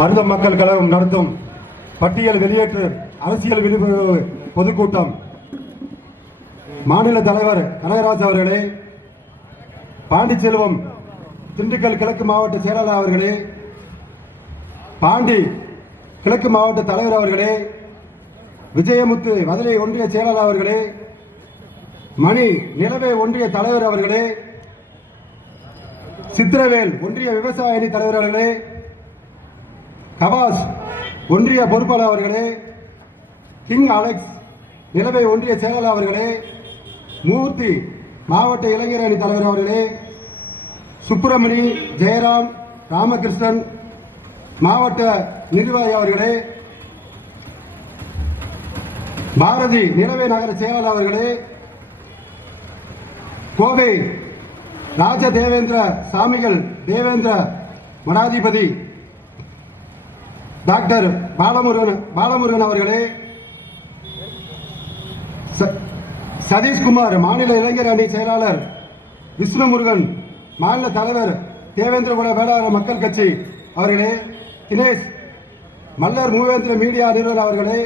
மருத மக்கள் கழகம் நடத்தும் பட்டியல் வெளியேற்று அரசியல் விழிப்புணர்வு பொதுக்கூட்டம். மாநில தலைவர் கனகராஜ் அவர்களே, பாண்டிச்செல்வம் திண்டுக்கல் கிழக்கு மாவட்ட செயலாளர் அவர்களே, பாண்டி கிழக்கு மாவட்ட தலைவர் அவர்களே, விஜயமுத்து மதுரை ஒன்றிய செயலாளர் அவர்களே, மணி நிலவே ஒன்றிய தலைவர் அவர்களே, சித்திரவேல் ஒன்றிய விவசாய அணி தலைவர் அவர்களே, கபாஸ் ஒன்றிய பொறுப்பாளர் அவர்களே, கிங் அலெக்ஸ் நிலவை ஒன்றிய செயலாளர் அவர்களே, மூர்த்தி மாவட்ட இளைஞர் அணி தலைவர் அவர்களே, சுப்பிரமணி ஜெயராம் ராமகிருஷ்ணன் மாவட்ட நிர்வாகி அவர்களே, பாரதி நிலவை நகர செயலாளர் அவர்களே, கோவை ராஜ தேவேந்திர சாமிகள் தேவேந்திர மடாதிபதி டாக்டர் பாலமுருகன் அவர்களே, சதீஷ்குமார் மாநில இளைஞர் அணி செயலாளர், விஷ்ணுமுருகன் மாநில தலைவர் தேவேந்திரகுல வேளாளர் மக்கள் கட்சி அவர்களே, தினேஷ் மல்லர் மூவேந்திர மீடியா நிறுவனர் அவர்களே,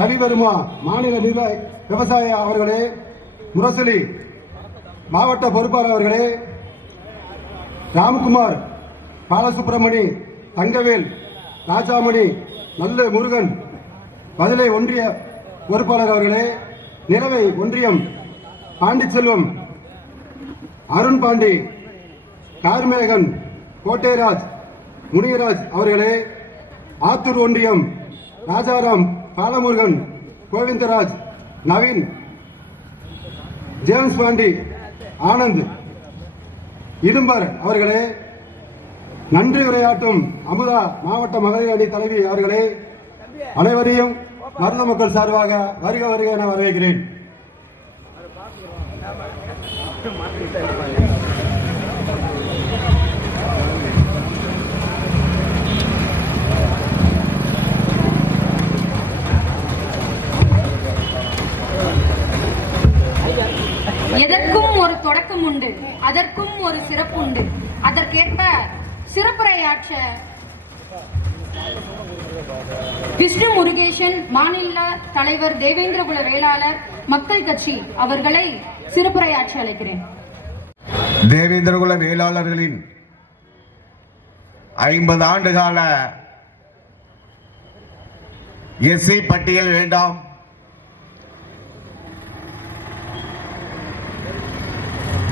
ரவிவர்மா மாநில விவசாய அவர்களே, முரசொலி மாவட்ட பொறுப்பாளர் அவர்களே, ராம்குமார் பாலசுப்ரமணி தங்கவேல் ராஜாமணி நல்ல முருகன் பதிலை ஒன்றிய பொறுப்பாளர் அவர்களே, நிலவை ஒன்றியம் பாண்டிச்செல்வம் அருண் பாண்டி கார்மேகன் கோட்டைராஜ் முனியராஜ் அவர்களே, ஆத்தூர் ஒன்றியம் ராஜாராம் பாலமுருகன் கோவிந்தராஜ் நவீன் ஜேம்ஸ் பாண்டி ஆனந்த் இடும்பர் அவர்களே, நன்றி உரையாற்றும் அமுதா மாவட்ட மகளிர் அணி தலைவி அவர்களே, அனைவரையும் மருத மக்கள் சார்பாக வருக வருக என வரவேற்கிறேன். எதற்கும் ஒரு தொடக்கம் உண்டு, அதற்கும் ஒரு சிறப்பு உண்டு. அதற்கேற்ப சிறப்புரையாற்ற விஷ்ணு முருகேசன் மாநில தலைவர் தேவேந்திரகுல வேளாளர் மக்கள் கட்சி அவர்களை சிறப்புரையாற்ற அழைக்கிறேன். தேவேந்திரகுல வேளாளர்களின் 50 ஆண்டுகால எஸ்சி பட்டியல் வேண்டாம்,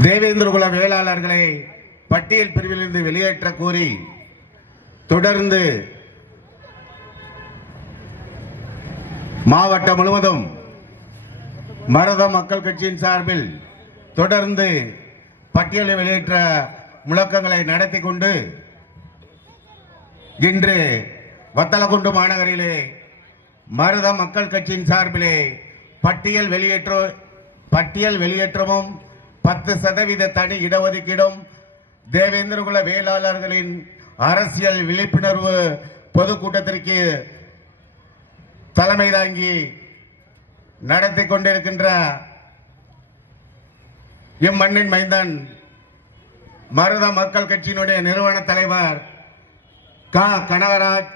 தேவேந்திரகுல வேளாளர்களை பட்டியல் பிரிவிலிருந்து வெளியேற்ற கோரி தொடர்ந்து மாவட்டம் முழுவதும் மருத மக்கள் கட்சியின் சார்பில் தொடர்ந்து பட்டியலை வெளியேற்ற முழக்கங்களை நடத்தி கொண்டு இன்று வத்தலகுண்டு மாநகரிலே மருத மக்கள் கட்சியின் சார்பிலே பட்டியல் வெளியேற்றமும் 10% தனி இடஒதுக்கீடும் தேவேந்திரகுல வேளாளர்களின் அரசியல் விழிப்புணர்வு பொதுக்கூட்டத்திற்கு தலைமை தாங்கி நடத்தி கொண்டிருக்கின்ற இம்மண்ணின் மைந்தன் மருத மக்கள் கட்சியினுடைய நிறுவன தலைவர் கனகராஜ்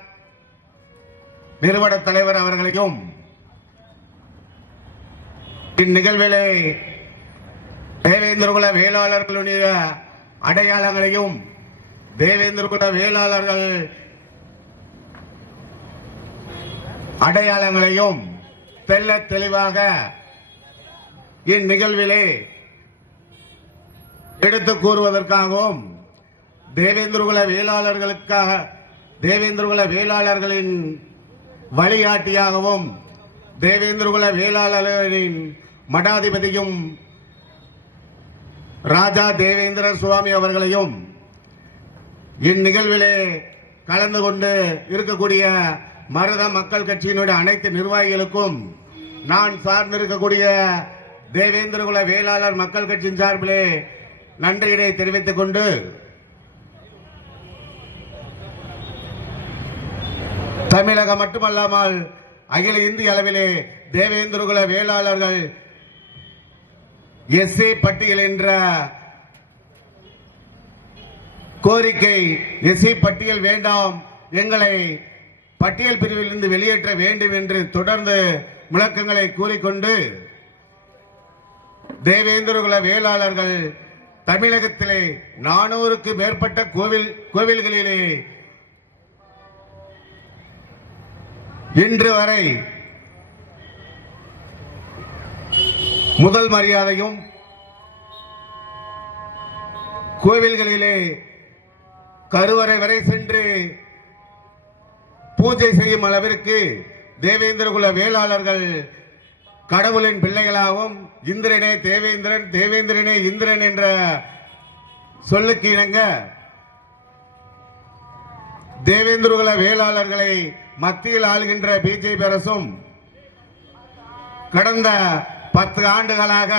நிறுவன தலைவர் அவர்களையும் இந்நிகழ்விலே தேவேந்திரகுல வேளாளர்களுடைய அடையாளங்களையும் தேவேந்திரகுல வேளாளர்கள் அடையாளங்களையும் தெல்ல தெளிவாக இந்நிகழ்விலே எடுத்துக் கூறுவதற்காகவும் தேவேந்திரகுல வேளாளர்களின் வழிகாட்டியாகவும் தேவேந்திரகுல வேளாளர்களின் மடாதிபதியும் ராஜா தேவேந்திர சுவாமி அவர்களையும் இந்நிகழ்விலே கலந்து கொண்டு இருக்கக்கூடிய மருத மக்கள் கட்சியினுடைய அனைத்து நிர்வாகிகளுக்கும் நான் சார்ந்திருக்கக்கூடிய தேவேந்திரகுல வேளாளர் மக்கள் கட்சியின் சார்பிலே நன்றியினை தெரிவித்துக் கொண்டு தமிழகம் மட்டுமல்லாமல் அகில இந்திய அளவிலே தேவேந்திரகுல வேளாளர்கள் எஸ்சி பட்டியல் என்ற கோரிக்கை, எஸ்சி பட்டியல் வேண்டாம், எங்களை பட்டியல் பிரிவில் இருந்து வெளியேற்ற வேண்டும் என்று தொடர்ந்து முழக்கங்களை கூறிக்கொண்டு தேவேந்திரகுல வேளாளர்கள் தமிழகத்திலே 400க்கு மேற்பட்ட கோவில்களிலே இன்று வரை முதல் மரியாதையும் கோவில்களிலே கருவறை வரை சென்று பூஜை செய்யும் அளவிற்கு தேவேந்திரகுல வேளாளர்கள் கடவுளின் பிள்ளைகளாகவும் இந்திரனே தேவேந்திரன், தேவேந்திரனே இந்திரன் என்ற சொல்லுக்கு இணங்க தேவேந்திரகுல வேளாளர்களை மத்தியில் ஆளுகின்ற பிஜேபி அரசும் கடந்த 10 ஆண்டுகளாக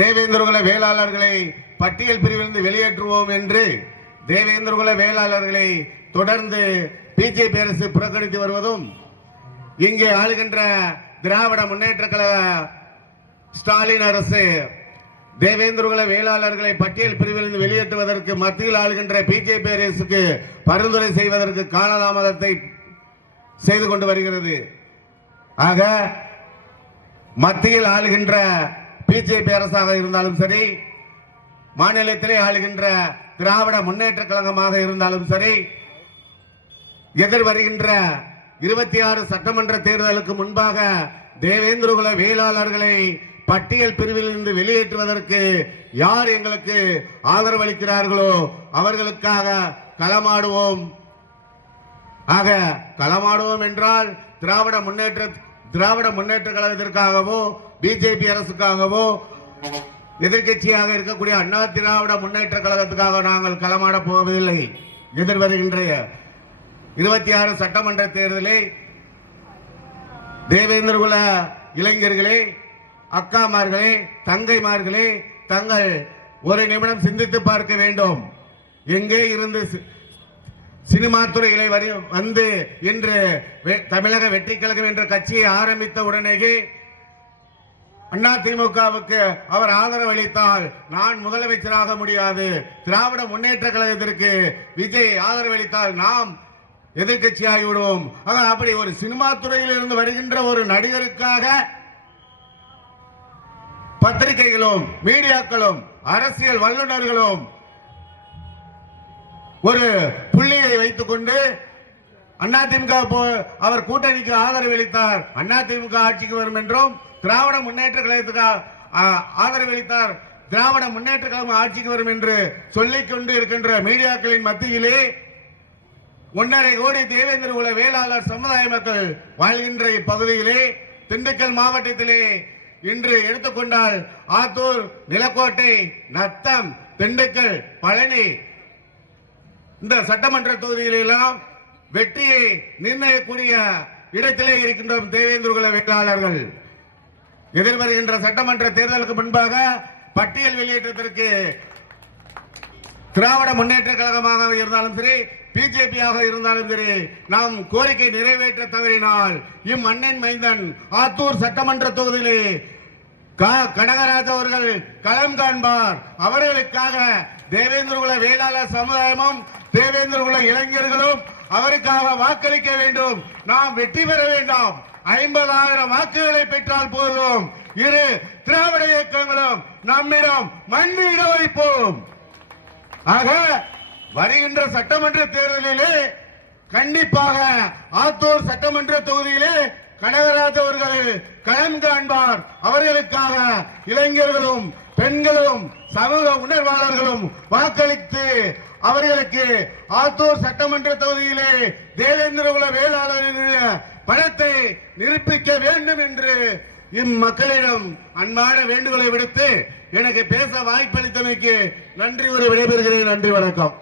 தேவேந்திரகுல வேளாளர்களை பட்டியல் பிரிவிலிருந்து வெளியேற்றுவோம் என்று தேவேந்திரகுல வேளாளர்களை தொடர்ந்து பிஜேபி அரசு புறக்கணித்து வருவதும், இங்கே ஆளுகின்ற திராவிட முன்னேற்ற கழக ஸ்டாலின் அரசு தேவேந்திரகுல வேளாளர்களை பட்டியல் பிரிவிலிருந்து வெளியேற்றுவதற்கு மத்தியில் ஆளுகின்ற பிஜேபி அரசுக்கு பரிந்துரை செய்வதற்கு காலதாமதத்தை செய்து கொண்டு வருகிறது. ஆக மத்தியில் ஆளுகின்ற பிஜேபி அரசாக இருந்தாலும் சரி, மாநிலத்திலே ஆளுகின்ற திராவிட முன்னேற்ற கழகமாக இருந்தாலும் சரி, எதிர் வருகின்ற 26 சட்டமன்ற தேர்தலுக்கு முன்பாக தேவேந்திரகுல வேளாளர்களை பட்டியல் பிரிவில் இருந்து வெளியேற்றுவதற்கு யார் எங்களுக்கு ஆதரவு அளிக்கிறார்களோ அவர்களுக்காக களமாடுவோம். ஆக களமாடுவோம் என்றால் திராவிட முன்னேற்ற கழகத்திற்காகவோ பிஜேபி அரசுக்காகவோ எதிர்கட்சியாக இருக்கக்கூடிய அண்ணா திராவிட முன்னேற்ற கழகத்துக்காக நாங்கள் களமாட போவதில்லை. எதிர் வருகின்ற 26 சட்டமன்ற தேர்தலை தேவேந்திரகுல இளைஞர்களே, அக்காமார்களே, தங்கைமார்களே, தங்கள் ஒரு நிமிடம் சிந்தித்து பார்க்க வேண்டும். எங்கே இருந்து சினிமா துறைகளை வந்து இன்று தமிழக வெற்றி கழகம் என்ற கட்சியை ஆரம்பித்த உடனேயே அதிமுகவுக்கு அவர் ஆதரவு அளித்தால் நான் முதலமைச்சராக முடியாது, திராவிட முன்னேற்ற கழகத்திற்கு விஜய் ஆதரவு அளித்தால் நாம் எதிர்கட்சியாகி விடுவோம். அப்படி ஒரு சினிமா துறையில் இருந்து வருகின்ற ஒரு நடிகருக்காக பத்திரிகைகளும் மீடியாக்களும் அரசியல் வல்லுநர்களும் ஒரு புள்ளியை வைத்துக் கொண்டு அதிமுக அவர் கூட்டணிக்கு ஆதரவு அளித்தார், அதிமுக ஆட்சிக்கு வரும் என்றும், திராவிட முன்னேற்ற கழகத்துக்கு ஆதரவு அளித்தார், திராவிட முன்னேற்ற கழகம் ஆட்சிக்கு வரும் என்று சொல்லிக் கொண்டு இருக்கின்ற மீடியாக்களின் மத்தியிலே 1.5 கோடி தேவேந்திரகுல வேளாளர் சமுதாய மக்கள் வாழ்கின்ற இப்பகுதியிலே திண்டுக்கல் மாவட்டத்திலே இன்று எடுத்துக்கொண்டால் ஆத்தூர், நிலக்கோட்டை, நத்தம், திண்டுக்கல், பழனி இந்த சட்டமன்ற தொகுதிகளெல்லாம் வெற்றியை நிர்ணயிக்கக்கூடிய இடத்திலே இருக்கின்றோம் தேவேந்திரகுல வேளாளர்கள். எதிர்வருகின்ற சட்டமன்ற தேர்தலுக்கு முன்பாக பட்டியல் வெளியேற்றத்திற்கு திராவிட முன்னேற்ற கழகமாக இருந்தாலும் சரி, பிஜேபியாக இருந்தாலும் சரி, நாம் கோரிக்கை நிறைவேற்ற தவறினால் இம்மண்ணின் மைந்தன் ஆத்தூர் சட்டமன்ற தொகுதியிலே கனகராஜ் அவர்கள் களம் காண்பார். அவர்களுக்காக தேவேந்திரகுல வேளாளர் சமுதாயமும் தேவேந்திரகுல இளைஞர்களும் அவருக்காக வாக்களிக்க வேண்டும். நாம் வெற்றி பெற வேண்டாம். 50,000 வாக்குகளை பெற்றால் போதும். இரு திராவிட இயக்கங்களும் நம்மிடம் மண்ணிட வைப்போம். ஆக வருகின்ற சட்டமன்ற தேர்தலிலே கண்டிப்பாக ஆத்தூர் சட்டமன்ற தொகுதியிலே கனகராஜ் அவர்கள் களம் காண்பார். அவர்களுக்காக இளைஞர்களும் பெண்களும் சமூக உணர்வாளர்களும் வாக்களித்து அவர்களுக்கு ஆத்தூர் சட்டமன்ற தொகுதியிலே தேவேந்திரகுல வேளாளர்களுடைய பணத்தை நிரூபிக்க வேண்டும் என்று இம்மக்களிடம் அன்பான வேண்டுகோளை விடுத்து எனக்கு பேச வாய்ப்பளித்தமைக்கு நன்றி கூறி விடைபெறுகிறேன். நன்றி, வணக்கம்.